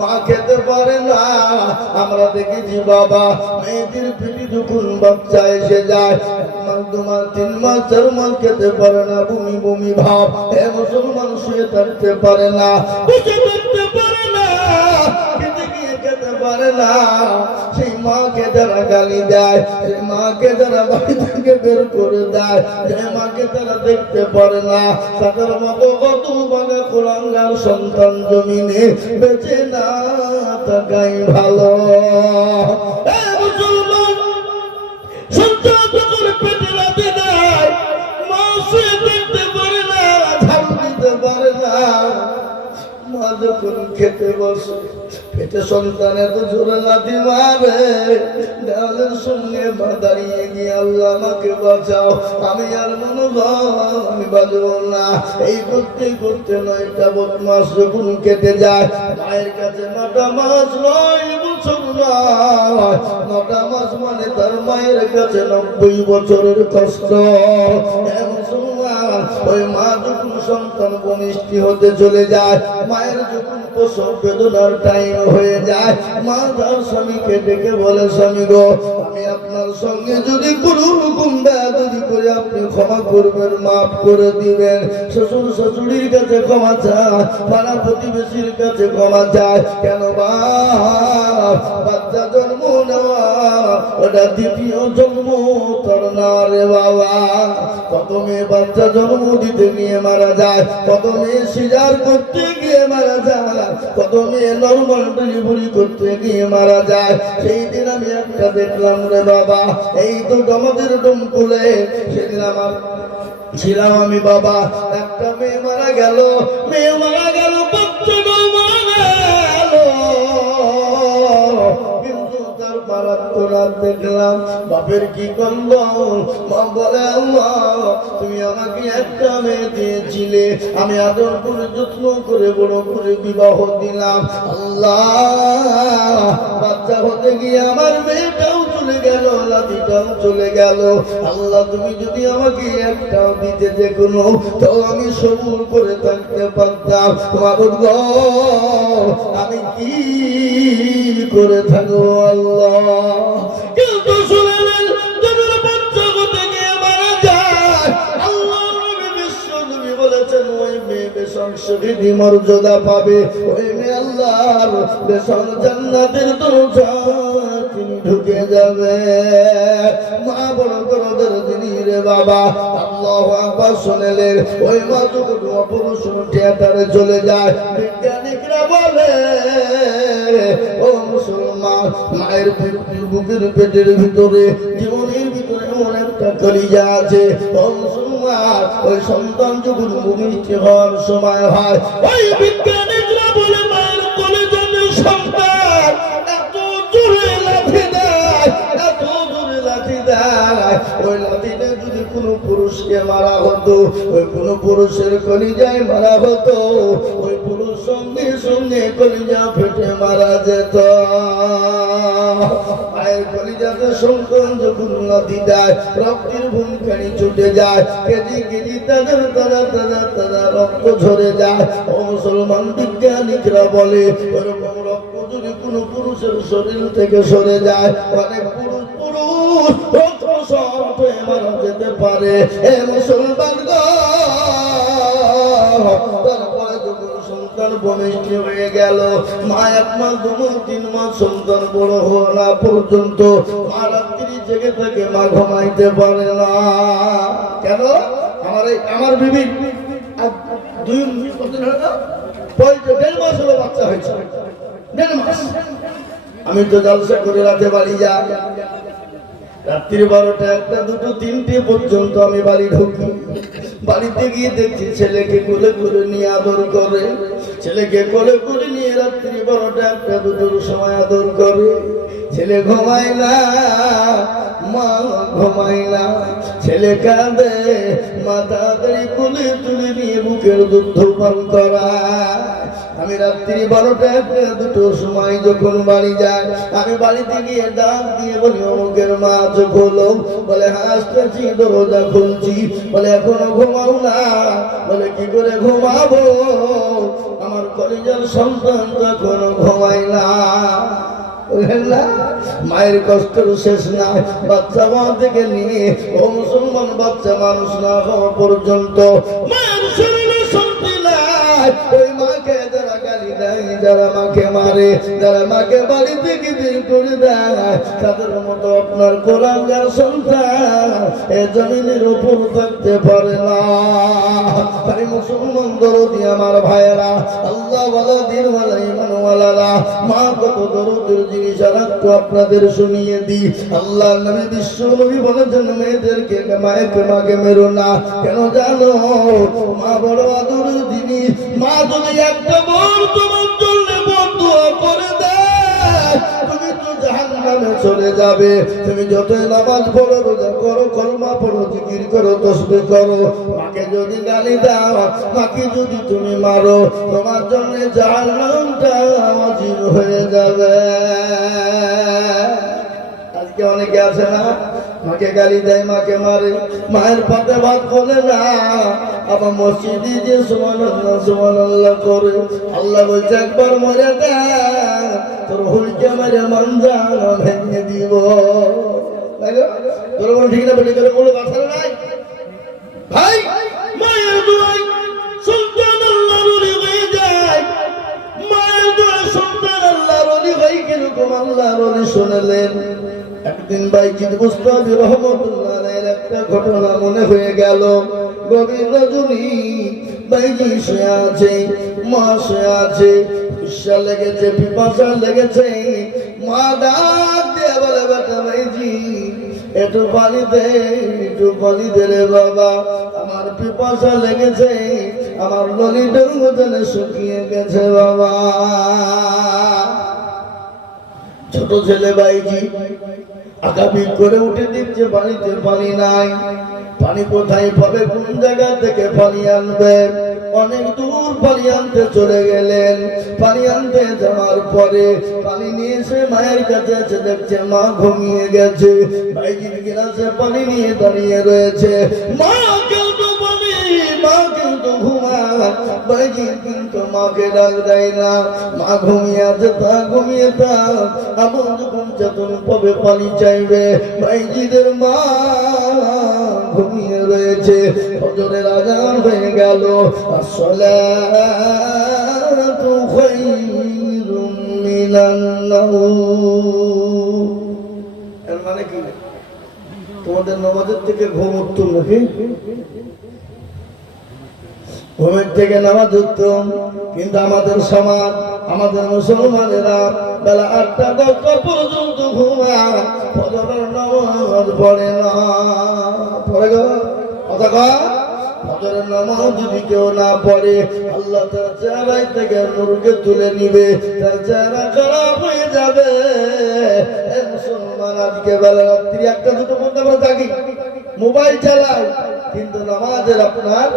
মা খেতে পারে না। আমরা দেখেছি বাবা মেয়েদের পেটে যখন বাচ্চা এসে যায় 1 মাস 2 মাস 3 মাস 4 মাস খেতে পারে না, বমি বমি ভাব। মুসলমান শুয়ে থাকতে পারে না, বসে থাকতে পারে না, খেতে গিয়ে খেতে পারে না। সেই মাকে যারা গালি দেয়, সেই মাকে যারা বাড়ি থেকে বের করে দেয়, সেই মাকে তারা দেখতে পারে না, তাদের মতো কত বাঘা কুলাঙ্গার সন্তান জমিনে বেঁচে না থাকাই ভালো। মুসলমান সন্তান যখন পেটে রাতে দেয়, মা শুয়ে দেখতে পারে না, ঝাল দিতে পারে না। মা যখন খেতে বসে পেটে সন্তান এত জোরে লাথি মারে, দেওয়ালের সঙ্গে মা দাঁড়িয়ে গিয়ে আল্লাহ আমাকে বাঁচাও, আমি আর আমি বাঁচবো না। এই করতে করতে 9 মাস যখন কেটে যায়, মায়ের কাছে 9 মাস 9 বছর নয়, 9 মাস মানে তার মায়ের কাছে 90 বছরের কষ্ট। ওই মা যখন সন্তান ভূমিষ্ঠি হতে চলে যায়, মায়ের যখন প্রসব বেদনার টাইম হয়ে যায়, মা তার স্বামীকে ডেকে বলে, স্বামী গো, আমি আপনার সঙ্গে যদি কোনো রকম বেয়াদবি করে আপনি ক্ষমা করবেন, মাফ করে দিবেন। শ্বশুর শাশুড়ির কাছে ক্ষমা চায়, পাড়া প্রতিবেশীর কাছে ক্ষমা চায়। কেন বাচ্চা জন্ম নেওয়া ওটা দ্বিতীয় জন্ম তোর না রে বাবা। কত মেয়ে বাচ্চা জন্ম দিতে গিয়ে মারা যায়, কত মেয়ে সিজার করতে গিয়ে মারা যায়, কত মেয়ে নরমাল ডেলিভারি করতে গিয়ে মারা যায়। সেই দিন আমি একটা দেখলাম রে বাবা, এই তো আমাদের ডোমকুলে সেদিন আমার ছিলাম আমি বাবা, একটা মেয়ে মারা গেল, বাচ্চাটাও মারা গেল। কিন্তু তার মারাত্মক দেখলাম বাপের কি গন্ধ। মা বলে, আল্লাহ তুমি আমাকে একটা মেয়ে দিয়েছিলে, আমি আদর করে যত্ন করে বড় করে বিবাহ দিলাম। আল্লাহ বাচ্চা হতে গিয়ে আমার মেয়েটাও চলে গেল, লাঠিটাও চলে গেল। আল্লাহ তুমি যদি আমাকে একটাও দিতে যে কোনো, তো আমি সবুর করে থাকতে পারতাম। আমি কি করে থাকবো আল্লাহ। কিন্তু শুনলেন তোমার বাচ্চা হতে গিয়ে মারা যায়, আল্লাহ নবী বিশ্ব নবী বলেছেন ওই মেয়ে বেশংসবিধি মর্যাদা পাবে, ওই মেয়ে আল্লাহর বেশং জান্নাতের দরজায় তিনি ঢুকে যাবে। মা বড় দরদের যিনি রে বাবা, আল্লাহু আকবার শুনলেন। ওই মা যখন অপারেশন থিয়েটারে চলে যায়, বিজ্ঞানীরা বলে, ও মুসলমান, মায়ের বুকের পেটের ভিতরে জীবনের ভিতরে এমন একটা কলিজা আছে। ও মুসলমান, ওই সন্তান যখন ভূমিষ্ঠ হওয়ার সময় হয়, ওই বিজ্ঞানীরা বলে মায়ের কলিজার সন্তান এত জোরে লাথি দেয়, এত জোরে লাথি দেয়। ওই লাথিটা যদি কোনো পুরুষকে মারা হতো, ওই কোনো পুরুষের কলিজায় মারা হতো, ওই পুরুষ সঙ্গে সঙ্গে কলিজা ফেটে মারা যেত। মায়ের কলিজাতে সন্তান যখন লাথি দেয়, রক্তের ভূমিকানি ছুটে যায়, কেজি কেজি তাদের তারা রক্ত ঝরে যায়। ও মুসলমান, বিজ্ঞানীরা বলে ওরকম রক্ত যদি কোনো পুরুষের শরীর থেকে সরে যায়, অনেক পুরুষ মারা যেতে পারে। এ মুসলমান গো, তারপরে যখন সন্তান ভূমিষ্ঠ হয়ে গেল, মা 1 মাস 2 মাস 3 মাস সন্তান বড় হওয়া পর্যন্ত মা রাত্রি জেগে থাকে, মা ঘুমাইতে পারে না। কেন? আমার বিবি 1.5 মাস হলো বাচ্চা হয়েছে, 1.5 মাস। আমি তো জলসা করে রাতে বাড়ি যাই, রাত্রি 12টা 1টা 2টো 3টে পর্যন্ত আমি বাড়ি ঢুকি। বাড়িতে গিয়ে দেখছি ছেলেকে কোলে করে নিয়ে আদর করে, ছেলেকে কোলে করে নিয়ে রাত্রি 12টা 1টা 2টোর সময় আদর করে। ছেলে ঘুমায় না, মা ঘুমায় না, ছেলে কাঁদে, মা তাড়াতাড়ি কোলে তুলে নিয়ে বুকের দুধ পান করায়। আমি রাত্রি 12টা 1-2টোর সময় যখন বাড়ি যাই, আমি বাড়িতে গিয়ে ডাক দিয়ে বলি অমুকের মা আজ খোলো। বলে হ্যাঁ আসতেছি, দরজা খুলছি। বলে এখনো ঘুমাও না? বলে কি করে ঘুমাবো, আমার কলিজার সন্তান তো এখনো ঘুমাই না। মায়ের কষ্টের শেষ নাই। বাচ্চা মা থেকে নিয়ে ও মুসলমান বাচ্চা মানুষ না হওয়া পর্যন্ত মায়ের শরীরে শান্তি নাই। ওই মাকে যারা গালি দেয়, যারা মাকে মারে, যারা মাকে বাড়ি থেকে বের করে দেয়, তাদের মতো আপনার কোরআনগার সন্তান এ জমিনের উপর থাকতে পারে না। তাই মুসলমান দরদি আমার ভাইয়েরা, আল্লাহ ওয়ালা দিন ওয়ালা ইমান ওয়ালারা, মা কত দরদের জিনিস আর একটু আপনাদের শুনিয়ে দিই। আল্লাহ নবী বিশ্ব নবী বলেছেন মেয়েদেরকে মাকে মেরো না। কেন জানো? মা বড় আদরের জিনিস। মা যদি একটা বার তোমার জন্য বদুয়া করে দেয়, তুমি তো জাহান্নামে চলে যাবে। তুমি যতই নামাজ পড়ো, রোজা করো, কলমা পড়ো, জিকির করো, তাসবিহ করো, মাকে যদি গালি দাও, মাকে যদি তুমি মারো, তোমার জন্য জাহান্নামটা ওয়াজিব হয়ে যাবে। আজকে অনেকে আছে না, মাকে গালি দেয়, মাকে মারে, মায়ের পাতে ভাত করে না, আবার মসজিদে যে সুবহানাল্লাহ সুবহানাল্লাহ করে। আল্লাহ বলছে একবার মরে দেয়, তোর হুলকে মেরে মঞ্জান ভেঙে দিব। তোর মনে ঠিক না বেটি করে কোনো কথা নাই ভাই। মায়ের দোয়ায় সন্তান আল্লাহর ওলি হয়ে যায়। মায়ের দোয়ায় সন্তান আল্লাহর ওলি হয়। কিরকম আল্লাহর ওলি শুনলেন? একদিন বাইজিদ বুস্তামি রহমাতুল্লাহ আলাইহির একটা ঘটনা মনে হয়ে গেল। গভীর রজনী, বাইজি শুয়ে আছে, মা শুয়ে আছে, ঈর্ষা লেগেছে, পিপাসা লেগেছে। মা ডাক দিয়ে বলে বেটা বাইজি একটু পানি দে, একটু পানি দে রে বাবা, আমার পিপাসা লেগেছে, আমার নলিটা মতনে শুকিয়ে গেছে বাবা। ছোট ছেলে বাইজি আগাপিক করে উঠে দিচ্ছে, পানিতে পানি নাই। পানি কোথায় পাবে, কোন জায়গা থেকে পানি আনবে? অনেক দূর পানি আনতে চলে গেলেন। পানি আনতে যাওয়ার পরে পানি নিয়ে এসে মায়ের কাছে এসে দেখছে মা ঘুমিয়ে গেছে। বাইজির গিলাসে পানি নিয়ে দাঁড়িয়ে রয়েছে। মা কিন্তু পানি, মা কিন্তু ঘুমায়। বাইজি কিন্তু মাকে ডাক দেয় না। মা ঘুমিয়ে আছে, তা ঘুমিয়ে থাক, আবার যখন চেতন পাবে পানি চাইবে। বাইজিদের মা ঘুমিয়ে রয়েছে। ফজরের আযান হয়ে গেল। আসসালাতু খায়রুম মিনান নাওম। এর মানে কি? তোমাদের নামাজের থেকে ঘুম উত্তম নাকি? ঘুমের থেকে নামাজ উত্তম। কিন্তু আমাদের সমাজ, আমাদের মুসলমানেরা বেলা 8টা-10টা পর্যন্ত ঘুমায়, ফজরের নামাজ পড়ে না। পড়ে গো কথা কয়? ফজরের নামাজ যদি কেউ না পড়ে, আল্লাহ তার চেহারা থেকে নূরকে তুলে নিবে, তার চেহারা খারাপ হয়ে যাবে। মুসলমান আজকে বেলা রাত্রি 1টা-2টো পর্যন্ত আমরা থাকি, মোবাইল চালাই, কিন্তু নামাজের আপনার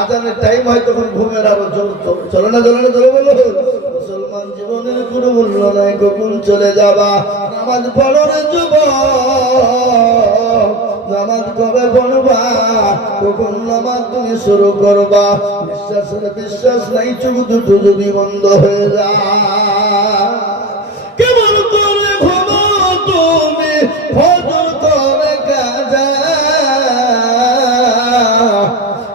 আজানের টাইম হয় তখন ঘুমের আরো জোর চলে না, চলে না, চলে বলো। মুসলমান জীবনের কোনো মূল্য নাই, কখন চলে যাবা। নামাজ পড়ো রে যুবক, নামাজ কবে পড়বা, কখন নামাজ তুমি শুরু করবা? বিশ্বাসের বিশ্বাস নাই, চোখ দুটো যদি বন্ধ হয়ে যায়। কেমন করে ঘুমাও তুমি, ফজর করে কাজা,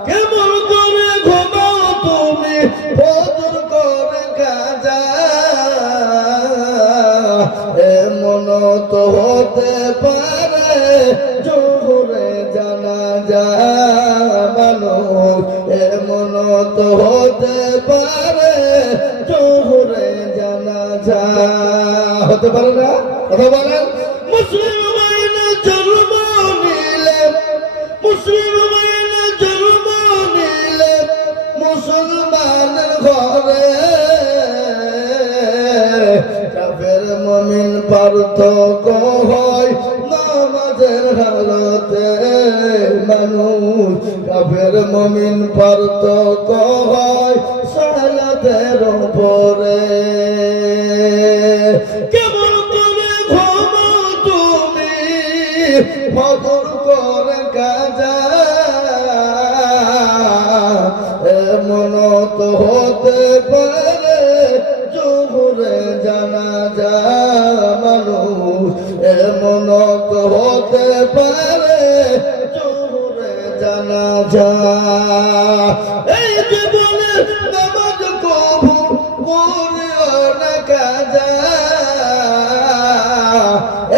কেমন করে ঘুমাও তুমি, ফজর করে কাজা। এমন তো হতে পারে জোহরে জানাজা মানুষ, এমন তো হতে পারে জোহরে জানাজা। হতে পারে না? কথা বলেন। মুসলিম মাইনে জন্ম নিলে, মুসলিম মাইনে জন্ম নিলে মুসলমানের ঘরে, কাফের মুমিন পার্থক্য হয় নামাজের হালতে। মানুষ কাফের মুমিন পার্থক্য হয় সালাত রাতের উপরে কেমন করে ঘুমাও তুমি ফজর করে কাজা এমন তো হতে পারে জোহরে জানাজা মানুষ এমন তো হতে পারে জোহরে জানাজা এই জীবনে নামাজ কবু পড়িও না কাজা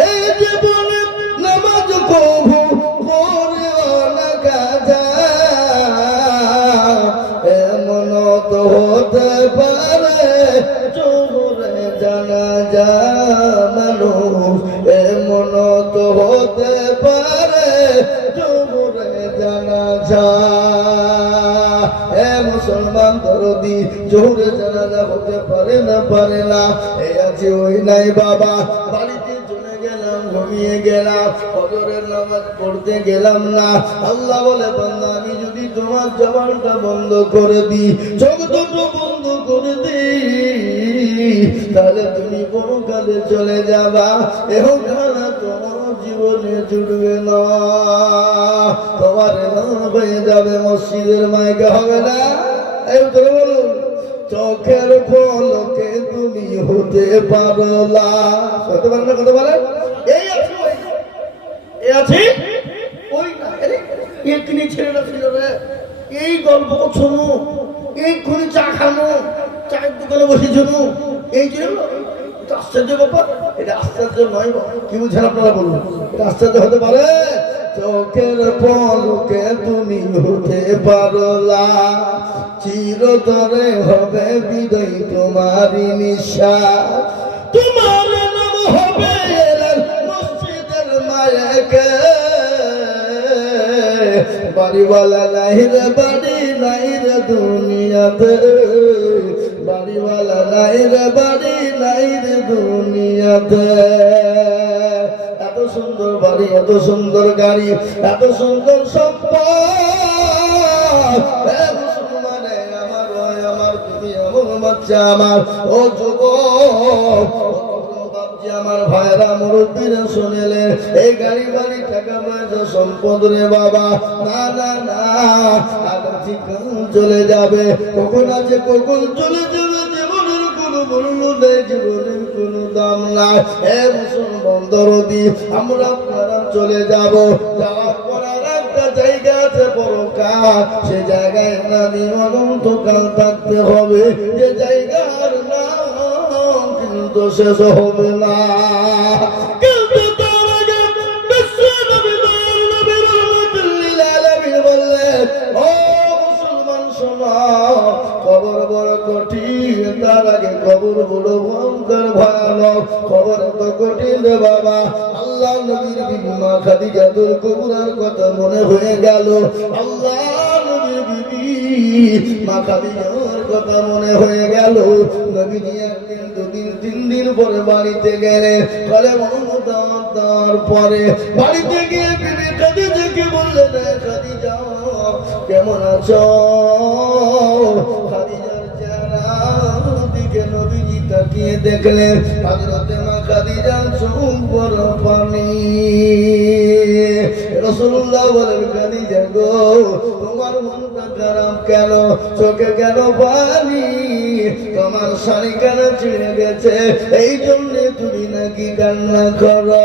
এই জীবনে নামাজ কবু পড়িও না কাজা এমন তো হতে পারে জোহরে জানাজা মানুষ এমন তো হতে পারে জোহরে জানাজা মুসলমান দরদি জোহরে জানাজা হতে পারে না এই আছে ওই নাই বাবা বাড়িতে চলে গেলাম ঘুমিয়ে গেলাম ফজরের নামাজ পড়তে গেলাম না আল্লাহ বলে বান্দা আমি যদি তোমার জবানটা বন্ধ করে দিই চোখ দুটো বন্ধ করে দিই তাহলে তুমি পরকালে চলে যাবা এখন খানা তোমার জীবনে জুড়বে না তোমার নাম হয়ে যাবে মসজিদের মাইকে হবে না এই উত্তরে বলুন চোখের পলকে তুমি হতে পারো না হতে পারো না কত বলেন এই আছে ওই এক্ষুনি ছেলেটা ছিল রে এই গল্প শোনো এইক্ষুনি চা খানো চায়ের দোকানে বসে শোনো এই যে আশ্চর্য ব্যাপার এটা আশ্চর্য নয় কি বুঝছেন আপনারা বলুন এটা আশ্চর্য হতে পারে চোখের পলকে তুমি হতে পারো না চিরতরে হবে বিদায় তোমারই নিঃশ্বাস তোমার নাম হবে মসজিদের মায়েকে বাড়িওয়ালা নাই রে বাড়ি নাই রে দুনিয়াতে বাড়িওয়ালা নাই রে বাড়ি নাই রে দুনিয়াতে এত সুন্দর বাড়ি এত সুন্দর গাড়ি এত সুন্দর সম্পদ মুসলমানে আমার ভাই আমার তুমি আমার বাচ্চা আমার ও যুবক আমার ভাইরা মুরব্বীরা শুনেলেন এই গাড়ি বাড়ি টাকা পয়সা সম্পদ রে বাবা না না না আগে ঠিক চলে যাবে কখন আছে কখন চলে যাবে জীবনের কোনো মূল্য নেই জীবনের কোনো দাম নাই হে মুসলমান দরদি আমরা আপনারা চলে যাব যাওয়ার পর আর একটা জায়গা আছে পরকাল সে জায়গায় নানি অনন্তকাল থাকতে হবে যে জায়গার নাম কিন্তু শেষ হবে না কিন্তু তার আগে বিশ্ব নবী রহমাতুল্লিল আলামিন বললেন ও মুসলমান শোনো কবর বড় কঠিন তার আগে কবর বড় ভয়ঙ্কর ভয়ানক কবর এত কঠিন রে বাবা আল্লাহ নবীর বিবি মা খাদিজাতুল কুবরার কথা মনে হয়ে গেল আল্লাহ নবীর বিবি মা খাদিজার কথা মনে হয়ে গেল নবী একদিন দুদিন তিন দিন পরে বাড়িতে গেলেন বলে দেওয়ার পরে বাড়িতে গিয়ে বিবি খাদিজাকে বললেন খাদিজা কেমন আছো খাদিজার চেহারা দিকে নবীজি তাকিয়ে দেখলেন হযরতে মা খাদিজার চোখ বড় পানি রাসূলুল্লাহ বলেন খাদিজা গো তোমার মনটা খারাপ কেন চোখে কেন পানি তোমার শাড়ি কেন ছিঁড়ে গেছে এই জন্য তুমি নাকি কান্না করো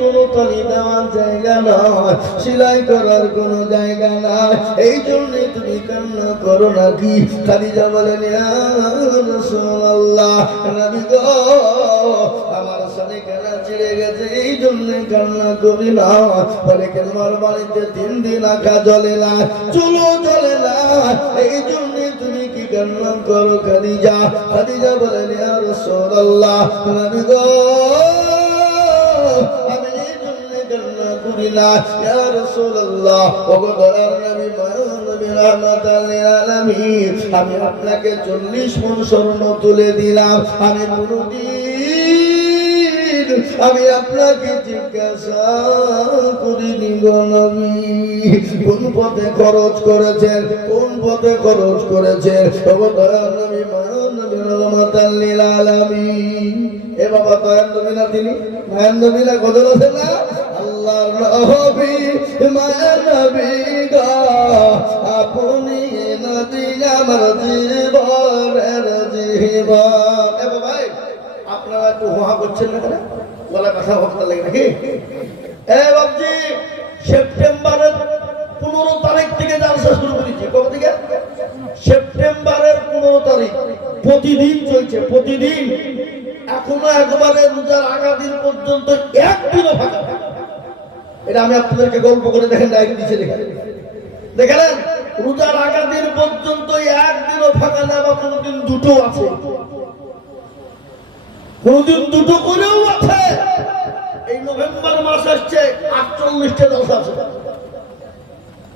কোনো তলি দেওয়ার জায়গা নয় সেলাই করার কোনো জায়গা নাই এই জন্য তুমি কান্না করো নাকি খাদিজা বলেন ইয়া রাসূলুল্লাহ নবী গো আমার শাড়ি কেনা ছিঁড়ে গেছে এই জন্য কান্না করি না বলে কেন আমার বাড়িতে 3 দিন আঁকা জ্বলে না চুলো জ্বলে না এই জন্য তুমি কি কান্না করো খাদিজা খাদিজা বলেন ইয়া রাসূলুল্লাহ নবী গো আমি এই জন্য কান্না করি না ইয়া রাসূলুল্লাহ ওগো দয়ার নবী মায়ার নবী রাহমাতাল লিল আলামিন, আমি আপনাকে 40 মণ স্বর্ণ তুলে দিলাম। আমি কোনদিন আমি আপনাকে জিজ্ঞাসা করিনি গো নবী কোন পথে খরচ করেছেন, কোন পথে খরচ করেছেন। ওগো দয়ার নবী মায়ার নবী রাহমাতাল লিল আলামিন। এ বাবা দয়ার নবী না, তিনি মায়ার নবী না, কথা বলেন না। আল্লাহর নবী মায়ার নবী গো, আপনি নবী আমার জীবনের জীবন। এ বাবা আপনারা একটু হুহা করছেন না, কেন গলা ব্যথা ভক্ত লাগে নাকি? এ বাবজি, সেপ্টেম্বরের 15 তারিখ থেকে জালসা শুরু করেছি। কবে থেকে? সেপ্টেম্বরের 15 তারিখ। প্রতিদিন চলছে, প্রতিদিন। এখনো একবারে রোজার আগা দিন পর্যন্ত একদিনও ফাঁকা। এটা আমি আপনাদেরকে গল্প করে দেখেন, ডায়েরি দিচ্ছে দেখেন। রোজার আগা দিন পর্যন্ত একদিনও ফাঁকা না, বা কোনদিন দুটো আছে, কোনদিন দুটো করেও আছে। এই নভেম্বর মাস আসছে, 48টা জলসা আছে,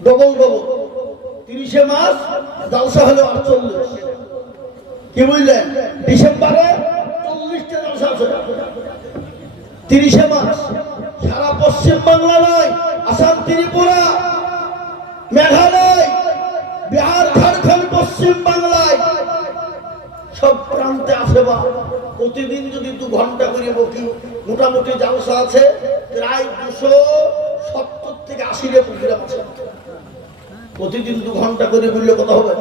ডবল ডবল। 30 মাস জলসা হলো 48। কি বুঝলেন? ডিসেম্বরে 40টা জলসা আছে, 30 মাস। সারা পশ্চিম বাংলা নয়, আসাম, ত্রিপুরা, মেঘালয়, বিহার, ঝাড়খণ্ড, পশ্চিম বাংলায় সব প্রান্তে আছে। বা প্রতিদিন যদি 2 ঘন্টা করে বকি, মোটামুটি জলসা আছে প্রায় 270 থেকে 80 প্রতিদিন 2 ঘন্টা করে বললে কত হবে?